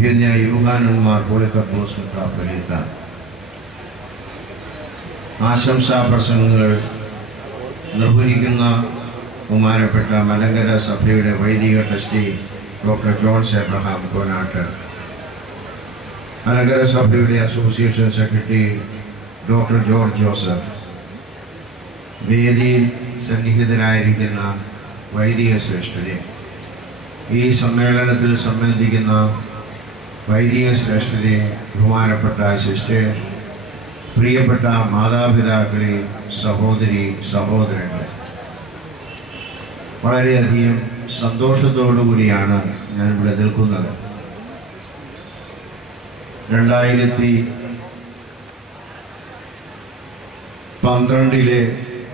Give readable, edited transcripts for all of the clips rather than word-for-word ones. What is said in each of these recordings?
യുവകാനന്മാർ പോളിക്കർപ്പോസ് മെത്രാപ്പൊലീത്ത ആശംസാ പ്രസംഗങ്ങൾ നിർവഹിക്കുന്ന ബഹുമാനപ്പെട്ട മലങ്കര സഭയുടെ വൈദിക ട്രസ്റ്റി ഡോക്ടർ ജോൺസ് എബ്രഹാം കോനാട്ട്, മലങ്കര സഭയുടെ association secretary doctor George Joseph, വേദിയിൽ സന്നിഹിതരായിരിക്കുന്ന വൈദിക ശ്രേഷ്ഠരെ, ഈ സമ്മേളനത്തിൽ സംബന്ധിക്കുന്ന വൈദിക ശ്രേഷ്ഠരെ, ബഹുമാനപ്പെട്ട സിസ്റ്റർ, പ്രിയപ്പെട്ട മാതാപിതാക്കളെ, സഹോദരി സഹോദരങ്ങളെ, വളരെയധികം സന്തോഷത്തോടുകൂടിയാണ് ഞാനിവിടെ നിൽക്കുന്നത്. 2012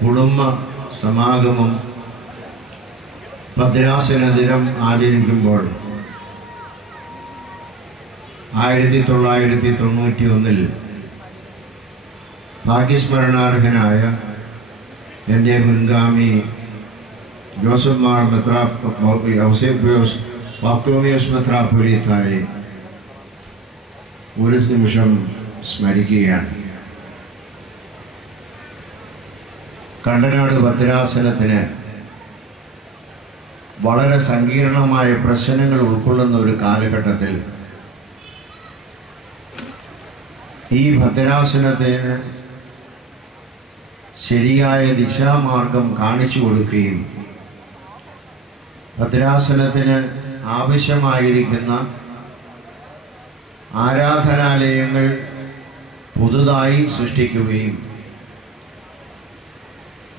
കുടുംബ സമാഗമം ഭദ്രാസന ദിനം ആചരിക്കുമ്പോൾ 1991 ഭാഗ്യസ്മരണാർഹനായ എൻ്റെ മുൻഗാമി ജോസഫ് മാർ ബാർത്തോമിയോസ് മെത്രാപ്പൊലീത്തായെ ഒരു നിമിഷം സ്മരിക്കുകയാണ്. കണ്ടനാട് ഭദ്രാസനത്തിന് വളരെ സങ്കീർണമായ പ്രശ്നങ്ങൾ ഉൾക്കൊള്ളുന്ന ഒരു കാലഘട്ടത്തിൽ ഈ ഭദ്രാസനത്തിന് ശരിയായ ദിശാമാർഗം കാണിച്ചു കൊടുക്കുകയും ഭദ്രാസനത്തിന് ആവശ്യമായിരിക്കുന്ന ആരാധനാലയങ്ങൾ പുതുതായി സൃഷ്ടിക്കുകയും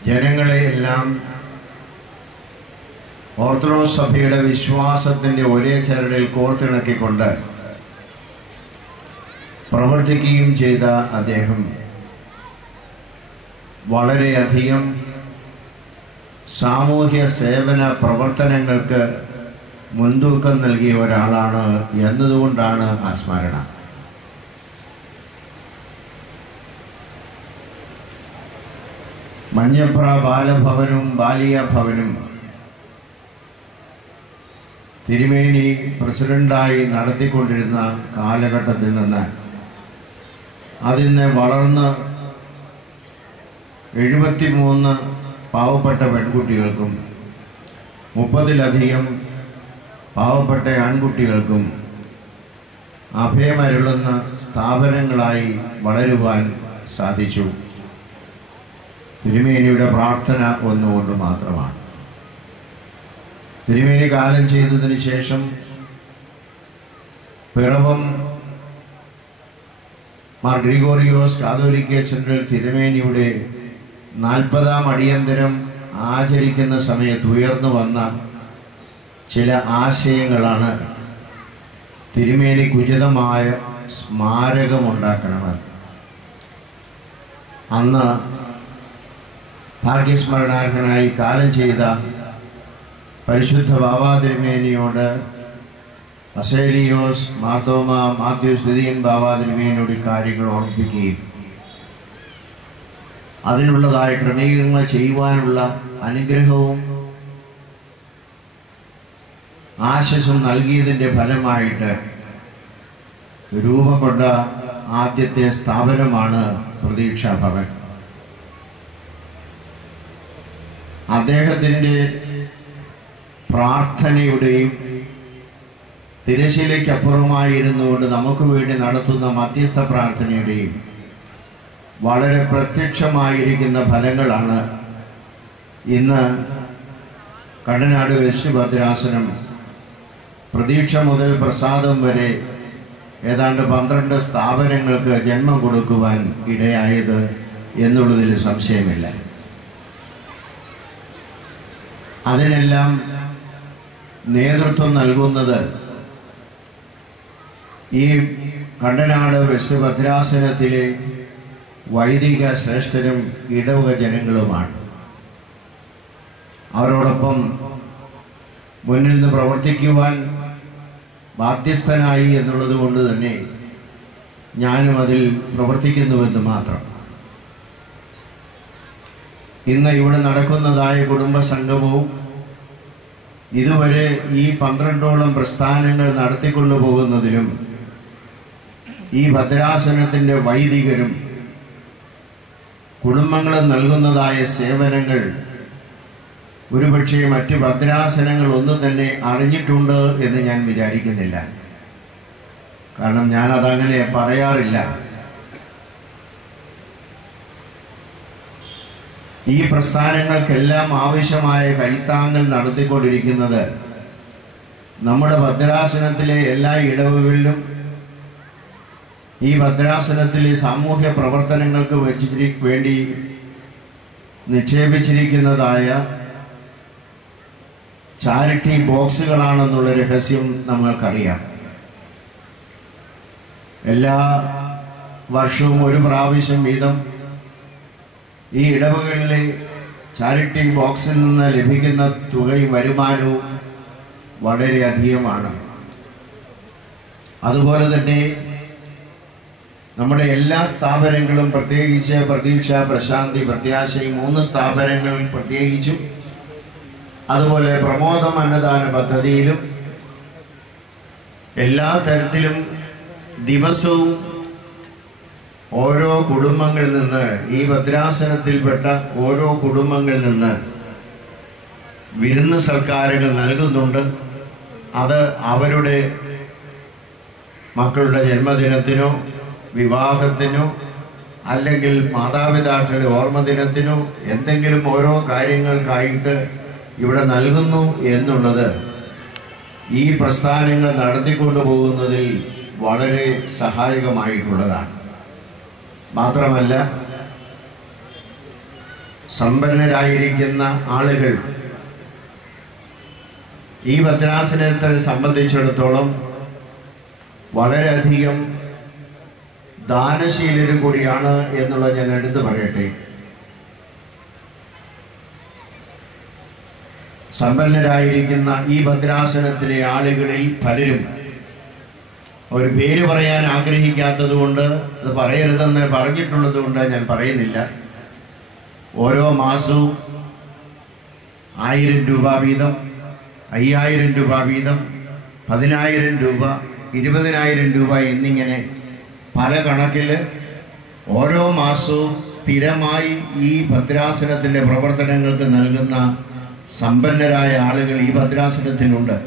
ജനങ്ങളെയെല്ലാം ഓർത്തഡോക്സ് സഭയുടെ വിശ്വാസത്തിൻ്റെ ഒരേ ചരടിൽ കോർത്തിണക്കിക്കൊണ്ട് പ്രവർത്തിക്കുകയും ചെയ്ത അദ്ദേഹം വളരെയധികം സാമൂഹ്യ സേവന പ്രവർത്തനങ്ങൾക്ക് മുൻതൂക്കം നൽകിയ ഒരാളാണ് എന്നതുകൊണ്ടാണ് ആ സ്മരണ. മഞ്ഞപ്ര ബാലഭവനും ബാലിയ ഭവനും തിരുമേനി പ്രസിഡന്റായി നടത്തിക്കൊണ്ടിരുന്ന കാലഘട്ടത്തിൽ നിന്ന് അതിന് വളർന്ന് 73 പാവപ്പെട്ട പെൺകുട്ടികൾക്കും 30-ലധികം പാവപ്പെട്ട ആൺകുട്ടികൾക്കും അഭയമരുളുന്ന സ്ഥാപനങ്ങളായി വളരുവാൻ സാധിച്ചു. തിരുമേനിയുടെ പ്രാർത്ഥന ഒന്നുകൊണ്ട് മാത്രമാണ്. തിരുമേനി കാലം ചെയ്തതിന് ശേഷം പിറവം മാർ ഗ്രിഗോറിയോസ് കാതോലിക്ക സെൻട്രൽ തിരുമേനിയുടെ 40ാം അടിയന്തരം ആചരിക്കുന്ന സമയത്ത് ഉയർന്നു വന്ന ചില ആശയങ്ങളാണ് തിരുമേനിക്ക് ഉചിതമായ സ്മാരകമുണ്ടാക്കണമെന്ന്. അന്ന് ഭാഗ്യസ്മരണാർഹനായി കാലം ചെയ്ത പരിശുദ്ധ ബാവാ തിരുമേനിയോട് അസേലിയോസ് മാർത്തോമ മാത്യൂസ് ദ്വിതീയൻ ബാവാ തിരുമേനിയോട് കാര്യങ്ങൾ ഓർമ്മിപ്പിക്കുകയും അതിനുള്ളതായ ക്രമീകരണങ്ങൾ ചെയ്യുവാനുള്ള അനുഗ്രഹവും ആശിസും നൽകിയതിൻ്റെ ഫലമായിട്ട് രൂപം കൊണ്ട ആദ്യത്തെ സ്ഥാപനമാണ് പ്രതീക്ഷാ ഭവൻ. അദ്ദേഹത്തിൻ്റെ പ്രാർത്ഥനയുടെയും തിരശ്ശീലയ്ക്കപ്പുറമായിരുന്നുകൊണ്ട് നമുക്ക് വേണ്ടി നടത്തുന്ന മധ്യസ്ഥ പ്രാർത്ഥനയുടെയും വളരെ പ്രത്യക്ഷമായിരിക്കുന്ന ഫലങ്ങളാണ് ഇന്ന് കണ്ടനാട് വെസ്റ്റ് ഭദ്രാസനം പ്രതീക്ഷ മുതൽ പ്രസാദം വരെ ഏതാണ്ട് 12 സ്ഥാപനങ്ങൾക്ക് ജന്മം കൊടുക്കുവാൻ ഇടയായത് എന്നുള്ളതിൽ സംശയമില്ല. അതിനെല്ലാം നേതൃത്വം നൽകുന്നത് ഈ കണ്ടനാട് വെസ്റ്റ് ഭദ്രാസനത്തിലെ വൈദിക ശ്രേഷ്ഠരും ഇടവക ജനങ്ങളുമാണ്. അവരോടൊപ്പം മുന്നിൽ നിന്ന് പ്രവർത്തിക്കുവാൻ ബാധ്യസ്ഥനായി എന്നുള്ളത് കൊണ്ട് തന്നെ ഞാനും അതിൽ പ്രവർത്തിക്കുന്നുവെന്ന് മാത്രം. ഇന്ന് ഇവിടെ നടക്കുന്നതായ കുടുംബ സംഗമവും ഇതുവരെ ഈ 12ഓളം പ്രസ്ഥാനങ്ങൾ നടത്തിക്കൊണ്ടുപോകുന്നതിലും ഈ ഭദ്രാസനത്തിൻ്റെ വൈദികരും കുടുംബങ്ങളും നൽകുന്നതായ സേവനങ്ങൾ ഒരുപക്ഷെ മറ്റ് ഭദ്രാസനങ്ങൾ ഒന്നും തന്നെ അറിഞ്ഞിട്ടുണ്ട് എന്ന് ഞാൻ വിചാരിക്കുന്നില്ല. കാരണം ഞാനതങ്ങനെ പറയാറില്ല. ഈ പ്രസ്ഥാനങ്ങൾക്കെല്ലാം ആവശ്യമായ കൈത്താങ്ങൽ നടത്തിക്കൊണ്ടിരിക്കുന്നത് നമ്മുടെ ഭദ്രാസനത്തിലെ എല്ലാ ഇടവുകളിലും ഈ ഭദ്രാസനത്തിലെ സാമൂഹ്യ പ്രവർത്തനങ്ങൾക്ക് വേണ്ടി നിക്ഷേപിച്ചിരിക്കുന്നതായ ചാരിറ്റി ബോക്സുകളാണെന്നുള്ള രഹസ്യം നമ്മൾക്കറിയാം. എല്ലാ വർഷവും ഒരു പ്രാവശ്യം വീതം ഈ ഇടവകളിലെ ചാരിറ്റി ബോക്സിൽ നിന്ന് ലഭിക്കുന്ന തുകയും വരുമാനവും വളരെയധികമാണ്. അതുപോലെ തന്നെ നമ്മുടെ എല്ലാ സ്ഥാപനങ്ങളും, പ്രത്യേകിച്ച് പ്രതീക്ഷ, പ്രശാന്തി, പ്രത്യാശ, ഈ 3 സ്ഥാപനങ്ങൾ പ്രത്യേകിച്ചും, അതുപോലെ പ്രമോദം അന്നദാന പദ്ധതിയിലും എല്ലാ തരത്തിലും ദിവസവും ഓരോ കുടുംബങ്ങളിൽ നിന്ന്, ഈ ഭദ്രാസനത്തിൽപ്പെട്ട ഓരോ കുടുംബങ്ങളിൽ നിന്ന് വിരുന്ന് സൽക്കാരങ്ങൾ നൽകുന്നുണ്ട്. അത് അവരുടെ മക്കളുടെ ജന്മദിനത്തിനോ വിവാഹത്തിനോ അല്ലെങ്കിൽ മാതാപിതാക്കളുടെ ഓർമ്മദിനത്തിനോ എന്തെങ്കിലും ഓരോ കാര്യങ്ങൾക്കായിട്ട് ഇവിടെ നൽകുന്നു എന്നുള്ളത് ഈ പ്രസ്ഥാനങ്ങൾ നടത്തിക്കൊണ്ടു പോകുന്നതിൽ വളരെ സഹായകമായിട്ടുള്ളതാണ്. മാത്രമല്ല, സമ്പന്നരായിരിക്കുന്ന ആളുകൾ ഈ ഭദ്രാസനത്തെ സംബന്ധിച്ചിടത്തോളം വളരെയധികം ദാനശീലരും കൂടിയാണ് എന്നുള്ളത് ഞാൻ എടുത്തു പറയട്ടെ. സമ്പന്നരായിരിക്കുന്ന ഈ ഭദ്രാസനത്തിലെ ആളുകളിൽ പലരും ഒരു പേര് പറയാൻ ആഗ്രഹിക്കാത്തത് കൊണ്ട്, അത് പറയരുതെന്ന് പറഞ്ഞിട്ടുള്ളത് കൊണ്ട് ഞാൻ പറയുന്നില്ല, ഓരോ മാസവും 1000 രൂപ വീതം, 5000 രൂപ വീതം, 10000 രൂപ, 20000 രൂപ എന്നിങ്ങനെ പല കണക്കിൽ ഓരോ മാസവും സ്ഥിരമായി ഈ ഭദ്രാസനത്തിൻ്റെ പ്രവർത്തനങ്ങൾക്ക് നൽകുന്ന സമ്പന്നരായ ആളുകൾ ഈ ഭദ്രാസനത്തിനുണ്ട്.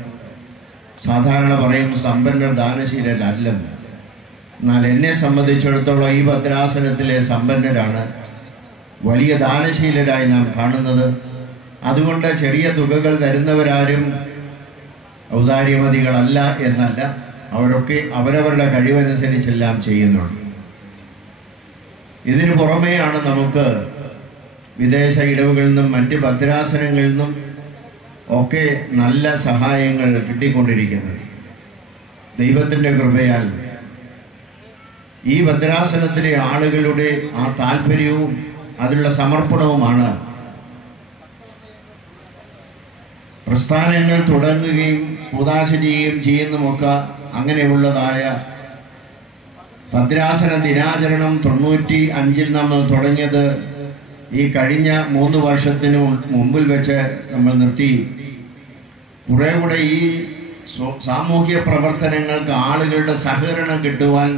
സാധാരണ പറയും സമ്പന്നർ ദാനശീലരല്ലെന്ന്. എന്നാൽ എന്നെ സംബന്ധിച്ചിടത്തോളം ഈ ഭദ്രാസനത്തിലെ സമ്പന്നരാണ് വലിയ ദാനശീലരായി നാം കാണുന്നത്. അതുകൊണ്ട് ചെറിയ തുകകൾ തരുന്നവരാരും ഔദാര്യമതികളല്ല എന്നല്ല, അവരൊക്കെ അവരവരുടെ കഴിവനുസരിച്ചെല്ലാം ചെയ്യുന്നുണ്ട്. ഇതിനു പുറമെയാണ് നമുക്ക് വിദേശ ഇടവുകളിൽ നിന്നും മറ്റ് ഭദ്രാസനങ്ങളിൽ നിന്നും ഒക്കെ നല്ല സഹായങ്ങൾ കിട്ടിക്കൊണ്ടിരിക്കുന്നത്. ദൈവത്തിൻ്റെ കൃപയാൽ ഈ ഭദ്രാസനത്തിലെ ആളുകളുടെ ആ താല്പര്യവും അതിലുള്ള സമർപ്പണവുമാണ് പ്രസ്ഥാനങ്ങൾ തുടങ്ങുകയും കൂദാശ ചെയ്യുകയും ചെയ്യുന്നതുമൊക്കെ അങ്ങനെയുള്ളതായ ഭദ്രാസന ദിനാചരണം 95 നമ്മൾ തുടങ്ങിയത് ഈ കഴിഞ്ഞ 3 വർഷത്തിന് മുമ്പിൽ വെച്ച് നമ്മൾ നിർത്തി. കുറെ കൂടെ ഈ സാമൂഹ്യ പ്രവർത്തനങ്ങൾക്ക് ആളുകളുടെ സഹകരണം കിട്ടുവാൻ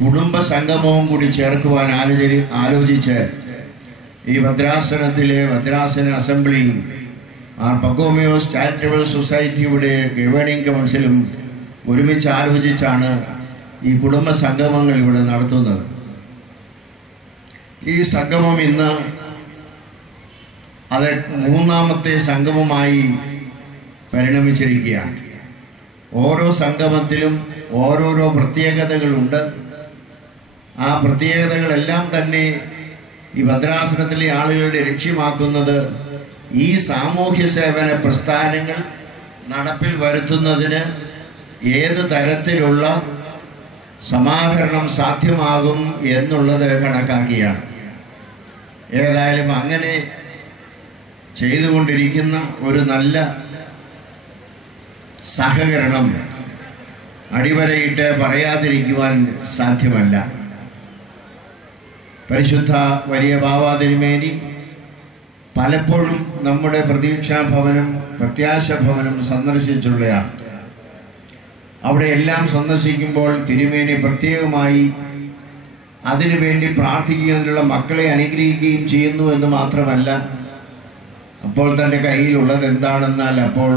കുടുംബ സംഗമവും കൂടി ചേർക്കുവാൻ ആലോചിച്ച് ഈ ഭദ്രാസനത്തിലെ ഭദ്രാസന അസംബ്ലിയും പക്കോമിയോസ് ചാരിറ്റബിൾ സൊസൈറ്റിയുടെ ഗവേണിംഗ് കൗൺസിലും ഒരുമിച്ച് ആലോചിച്ചാണ് ഈ കുടുംബ സംഗമങ്ങൾ ഇവിടെ നടത്തുന്നത്. ഈ സംഗമം ഇന്ന് അത് 3ാമത്തെ സംഗമമായി പരിണമിച്ചിരിക്കുകയാണ്. ഓരോ സംഗമത്തിലും ഓരോരോ പ്രത്യേകതകളുണ്ട്. ആ പ്രത്യേകതകളെല്ലാം തന്നെ ഈ ഭദ്രാസനത്തിലെ ആളുകളുടെ ലക്ഷ്യമാക്കുന്നത് ഈ സാമൂഹ്യ സേവന പ്രസ്ഥാനങ്ങൾ നടപ്പിൽ വരുത്തുന്നതിന് ഏത് തരത്തിലുള്ള സമാഹരണം സാധ്യമാകും എന്നുള്ളത് കണക്കാക്കിയാണ്. ഏതായാലും അങ്ങനെ ചെയ്തുകൊണ്ടിരിക്കുന്ന ഒരു നല്ല സഹകരണം അടിവരയിട്ട് പറയാതിരിക്കുവാൻ സാധ്യമല്ല. പരിശുദ്ധ വലിയ ബാവാതിരുമേനി പലപ്പോഴും നമ്മുടെ പ്രതീക്ഷാഭവനം പ്രത്യാശ ഭവനം സന്ദർശിച്ചുള്ളയാണ്. അവിടെ എല്ലാം സന്ദർശിക്കുമ്പോൾ തിരുമേനി പ്രത്യേകമായി അതിനുവേണ്ടി പ്രാർത്ഥിക്കുന്നതിനുള്ള മക്കളെ അനുഗ്രഹിക്കുകയും ചെയ്യുന്നു എന്ന് മാത്രമല്ല, അപ്പോൾ തൻ്റെ കയ്യിലുള്ളത് എന്താണെന്നാൽ അപ്പോൾ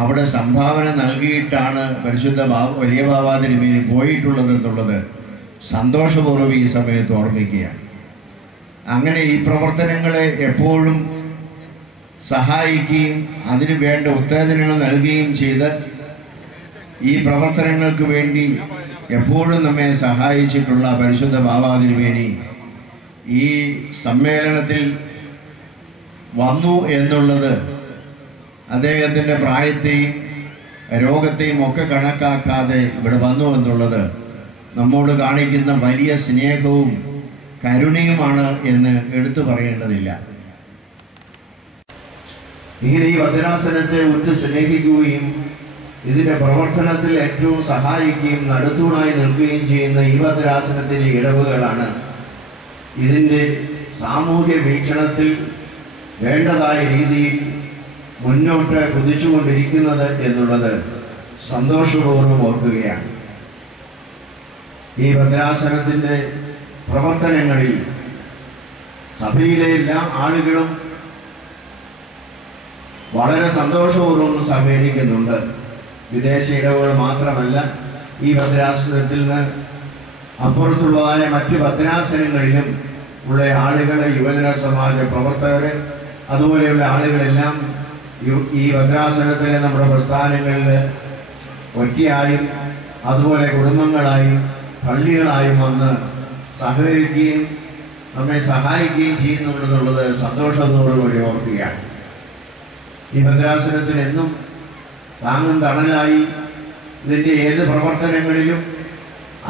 അവിടെ സംഭാവന നൽകിയിട്ടാണ് പരിശുദ്ധ വലിയ ബാബാ തിരുമേനി പോയിട്ടുള്ളത് എന്നുള്ളത് സന്തോഷപൂർവ്വം ഈ സമയത്ത് ഓർമ്മിക്കുകയാണ്. അങ്ങനെ ഈ പ്രവർത്തനങ്ങളെ എപ്പോഴും സഹായിക്കുകയും അതിനു വേണ്ട ഉത്തേജനങ്ങൾ നൽകുകയും ചെയ്ത് ഈ പ്രവർത്തനങ്ങൾക്ക് വേണ്ടി എപ്പോഴും നമ്മെ സഹായിച്ചിട്ടുള്ള പരിശുദ്ധ ബാബാ തിരുമേനി ഈ സമ്മേളനത്തിൽ വന്നു എന്നുള്ളത് അദ്ദേഹത്തിൻ്റെ പ്രായത്തെയും രോഗത്തെയും ഒക്കെ കണക്കാക്കാതെ ഇവിടെ വന്നു എന്നുള്ളത് നമ്മോട് കാണിക്കുന്ന വലിയ സ്നേഹവും കരുണയുമാണ് എന്ന് എടുത്തു പറയേണ്ടതില്ല. ഇങ്ങനെ ഈ ഭദ്രാസനത്തെ ഉറ്റ് സ്നേഹിക്കുകയും ഇതിന്റെ പ്രവർത്തനത്തിൽ ഏറ്റവും സഹായിക്കുകയും നടുത്തൂണായി നിൽക്കുകയും ചെയ്യുന്ന ഈ ഭദ്രാസനത്തിലെ ഇടവുകളാണ് ഇതിൻ്റെ സാമൂഹ്യ വീക്ഷണത്തിൽ വേണ്ടതായ രീതിയിൽ മുന്നോട്ട് കുതിച്ചുകൊണ്ടിരിക്കുന്നത് എന്നുള്ളത് സന്തോഷപൂർവ്വം ഓർക്കുകയാണ്. ഈ ഭദ്രാസനത്തിൻ്റെ പ്രവർത്തനങ്ങളിൽ സഭയിലെ എല്ലാ ആളുകളും വളരെ സന്തോഷപൂർവ്വം സഹകരിക്കുന്നുണ്ട്. വിദേശ ഇടവുകൾ മാത്രമല്ല, ഈ ഭദ്രാസനത്തിൽ നിന്ന് അപ്പുറത്തുള്ളതായ മറ്റ് ഭദ്രാസനങ്ങളിലും ഉള്ള ആളുകളെ, യുവജന സമാജ പ്രവർത്തകരെ, അതുപോലെയുള്ള ആളുകളെല്ലാം ഈ ഭദ്രാസനത്തിലെ നമ്മുടെ പ്രസ്ഥാനങ്ങളിൽ ഒറ്റയായും അതുപോലെ കുടുംബങ്ങളായും പള്ളികളായും വന്ന് സഹകരിക്കുകയും നമ്മെ സഹായിക്കുകയും ചെയ്യുന്നുണ്ടെന്നുള്ളത് സന്തോഷത്തോടുകൂടി ഓർക്കുകയാണ്. ഈ ഭദ്രാസനത്തിന് എന്നും താങ്ങും തണലായി ഇതിൻ്റെ ഏത് പ്രവർത്തനങ്ങളിലും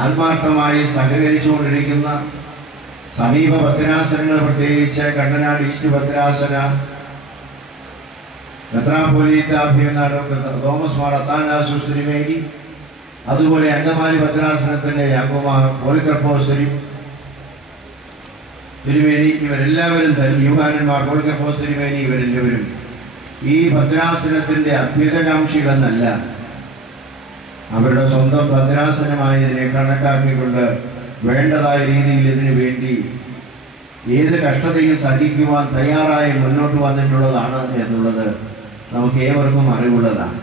ആത്മാർത്ഥമായി സഹകരിച്ചുകൊണ്ടിരിക്കുന്ന സമീപ ഭദ്രാസനങ്ങൾ, പ്രത്യേകിച്ച് കണ്ടനാട് ഈസ്റ്റ് ഭദ്രാസന തോമസ് മാർ അത്താനാസു തിരുമേനി, അതുപോലെ അങ്കമാലി ഭദ്രാസനത്തിൻ്റെ യാക്കോമാർ പോളിക്കർപ്പോസ് തിരുമേനി, ഇവരെല്ലാവരും യുവാനന്മാർ പോളിക്കർപ്പോസ് തിരുമേനി, ഇവരെല്ലാവരും ഈ ഭദ്രാസനത്തിൻ്റെ അഭ്യുതകാംക്ഷികളെന്നല്ല, അവരുടെ സ്വന്തം ഭദ്രാസനമായി ഇതിനെ കണക്കാക്കിക്കൊണ്ട് വേണ്ടതായ രീതിയിൽ ഇതിനു വേണ്ടി ഏത് കഷ്ടതയും സഹിക്കുവാൻ തയ്യാറായി മുന്നോട്ട് വന്നിട്ടുള്ളതാണ് എന്നുള്ളത് നമുക്ക് ഏവർക്കും അറിവുള്ളതാണ്.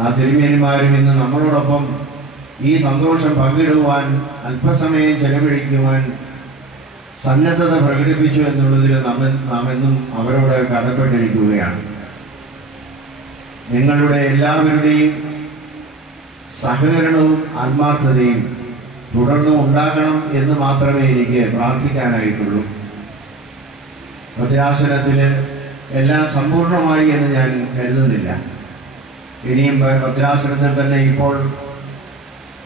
ആ തിരുമേനിമാരും ഇന്ന് നമ്മളോടൊപ്പം ഈ സന്തോഷം പങ്കിടുവാൻ, അല്പസമയം ചെലവഴിക്കുവാൻ സന്നദ്ധത പ്രകടിപ്പിച്ചു എന്നുള്ളതിൽ നാം എന്നും അവരോട് കടപ്പെട്ടിരിക്കുകയാണ്. നിങ്ങളുടെ എല്ലാവരുടെയും സഹകരണവും ആത്മാർത്ഥതയും തുടർന്നും ഉണ്ടാകണം എന്ന് മാത്രമേ എനിക്ക് പ്രാർത്ഥിക്കാനായിട്ടുള്ളൂ. ഭദ്രാസനത്തിൽ എല്ലാം സമ്പൂർണമായി എന്ന് ഞാൻ കരുതുന്നില്ല. ഇനിയും ഭദ്രാസനത്തിൽ തന്നെ ഇപ്പോൾ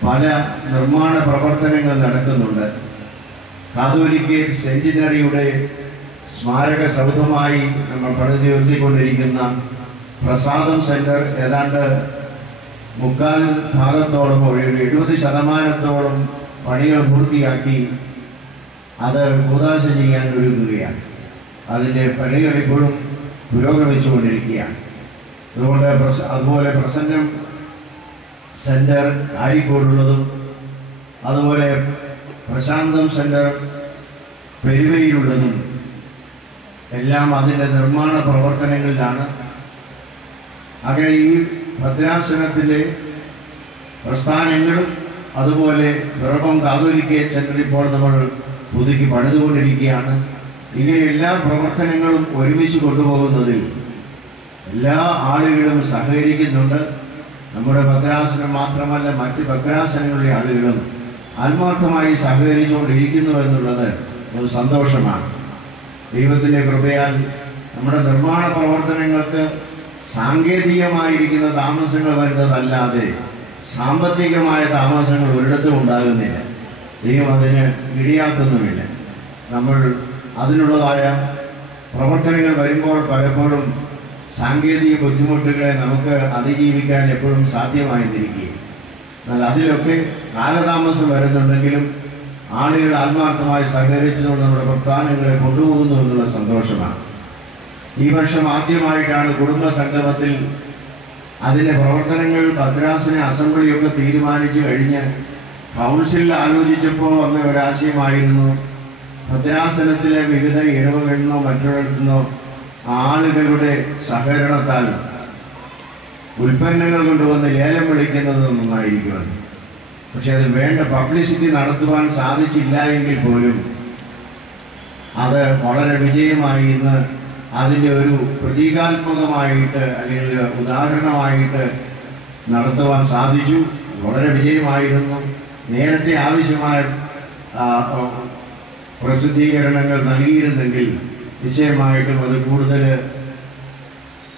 പല നിർമ്മാണ പ്രവർത്തനങ്ങൾ നടക്കുന്നുണ്ട്. കാതോലിക്കേറ്റ് സെന്റിനറിയുടെ സ്മാരക സൗധമായി നമ്മൾ പണിതുയർത്തിക്കൊണ്ടിരിക്കുന്ന പ്രസാദം സെന്റർ ഏതാണ്ട് 3/4 ഒരു 70% പണികൾ പൂർത്തിയാക്കി അത് കൂതാശ ചെയ്യാൻ ഒരുങ്ങുകയാണ്. അതിൻ്റെ പണികൾ ഇപ്പോഴും പുരോഗമിച്ചുകൊണ്ടിരിക്കുകയാണ്. അതുപോലെ പ്രസന്നം സെന്റർ ആഴിക്കോടുള്ളതും, അതുപോലെ പ്രശാന്തം സെന്റർ പെരുവയിലുള്ളതും എല്ലാം അതിൻ്റെ നിർമ്മാണ പ്രവർത്തനങ്ങളിലാണ്. അങ്ങനെ ഈ ഭദ്രാസനത്തിലെ പ്രസ്ഥാനങ്ങളും അതുപോലെ പിറവം കാതോലിക്കേറ്റ് സെന്റർ ഇപ്പോൾ നമ്മൾ പുതുക്കി പണിതുകൊണ്ടിരിക്കുകയാണ്. ഇങ്ങനെ എല്ലാ പ്രവർത്തനങ്ങളും ഒരുമിച്ച് കൊണ്ടുപോകുന്നതിൽ എല്ലാ ആളുകളും സഹകരിക്കുന്നുണ്ട്. നമ്മുടെ ഭദ്രാസനം മാത്രമല്ല, മറ്റ് ഭദ്രാസനങ്ങളിലെ ആളുകളും ആത്മാർത്ഥമായി സഹകരിച്ചുകൊണ്ടിരിക്കുന്നു എന്നുള്ളത് ഒരു സന്തോഷമാണ്. ദൈവത്തിൻ്റെ കൃപയാൽ നമ്മുടെ നിർമ്മാണ പ്രവർത്തനങ്ങൾക്ക് സാങ്കേതികമായിരിക്കുന്ന താമസങ്ങൾ വരുന്നതല്ലാതെ സാമ്പത്തികമായ താമസങ്ങൾ ഒരിടത്തും ഉണ്ടാകുന്നില്ല. ദൈവം അതിന് ഇടിയാക്കുന്നുമില്ല. നമ്മൾ അതിനുള്ളതായ പ്രവർത്തനങ്ങൾ വരുമ്പോൾ പലപ്പോഴും സാങ്കേതിക ബുദ്ധിമുട്ടുകളെ നമുക്ക് അതിജീവിക്കാൻ എപ്പോഴും സാധ്യമായിരിക്കുകയും, എന്നാൽ അതിലൊക്കെ കാലതാമസം വരുന്നുണ്ടെങ്കിലും ആളുകൾ ആത്മാർത്ഥമായി സഹകരിച്ചുകൊണ്ട് നമ്മുടെ പ്രസ്ഥാനങ്ങളെ കൊണ്ടുപോകുന്നു എന്നുള്ള സന്തോഷമാണ്. ഈ വർഷം ആദ്യമായിട്ടാണ് കുടുംബ സംഗമത്തിൽ അതിൻ്റെ പ്രവർത്തനങ്ങൾ ഭദ്രാസന അസംബ്ലിയൊക്കെ തീരുമാനിച്ചു കഴിഞ്ഞ് കൗൺസിലിൽ ആലോചിച്ചപ്പോൾ വന്ന ഒരാശയമായിരുന്നു ഭദ്രാസനത്തിലെ വിവിധ ഇടവകളിൽ നിന്നോ മറ്റൊരിടത്തുനിന്നോ ആളുകളുടെ സഹകരണത്താൽ ഉൽപ്പന്നങ്ങൾ കൊണ്ടുവന്ന് ലേലം വിളിക്കുന്നത് നന്നായിരിക്കുമെന്ന്. പക്ഷെ അത് വേണ്ട പബ്ലിസിറ്റി നടത്തുവാൻ സാധിച്ചില്ല എങ്കിൽ പോലും അത് വളരെ വിജയമായി ഇന്ന് അതിൻ്റെ ഒരു പ്രതീകാത്മകമായിട്ട് അല്ലെങ്കിൽ ഉദാഹരണമായിട്ട് നടത്തുവാൻ സാധിച്ചു. വളരെ വിജയമായിരുന്നു. നേരത്തെ ആവശ്യമായ പ്രസിദ്ധീകരണങ്ങൾ നൽകിയിരുന്നെങ്കിൽ നിശ്ചയമായിട്ടും അത് കൂടുതൽ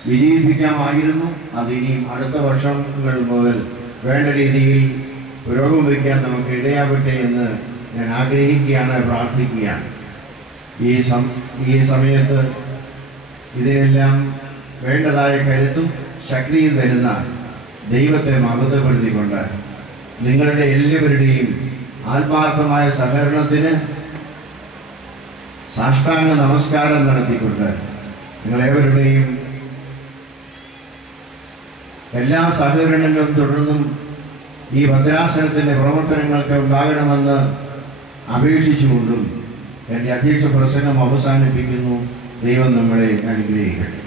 വിജയിപ്പിക്കാമായിരുന്നു. അതിനിയും അടുത്ത വർഷങ്ങൾ മുതൽ വേണ്ട രീതിയിൽ പുരോഗമിക്കാൻ നമുക്ക് ഇടയാവട്ടെ എന്ന് ഞാൻ ആഗ്രഹിക്കുകയാണ്, പ്രാർത്ഥിക്കുകയാണ്. ഈ സമയത്ത് ഇതിനെല്ലാം വേണ്ടതായ കരുത്തും ശക്തിയും തരുന്ന ദൈവത്തെ മഹത്വപ്പെടുത്തിക്കൊണ്ട് നിങ്ങളുടെ എല്ലാവരുടെയും ആത്മാർത്ഥമായ സഹകരണത്തിന് സാഷ്ടാംഗ നമസ്കാരം നടത്തിക്കൊണ്ട് നിങ്ങളേവരുടെയും എല്ലാ സഹകരണങ്ങളും തുടർന്നും ഈ ഭദ്രാസനത്തിൻ്റെ പ്രവർത്തനങ്ങൾക്ക് ഉണ്ടാകണമെന്ന് അപേക്ഷിച്ചുകൊണ്ടും എൻ്റെ അധ്യക്ഷ പ്രസംഗം അവസാനിപ്പിക്കുന്നു. ദൈവം നമ്മളെ അനുഗ്രഹിക്കട്ടെ.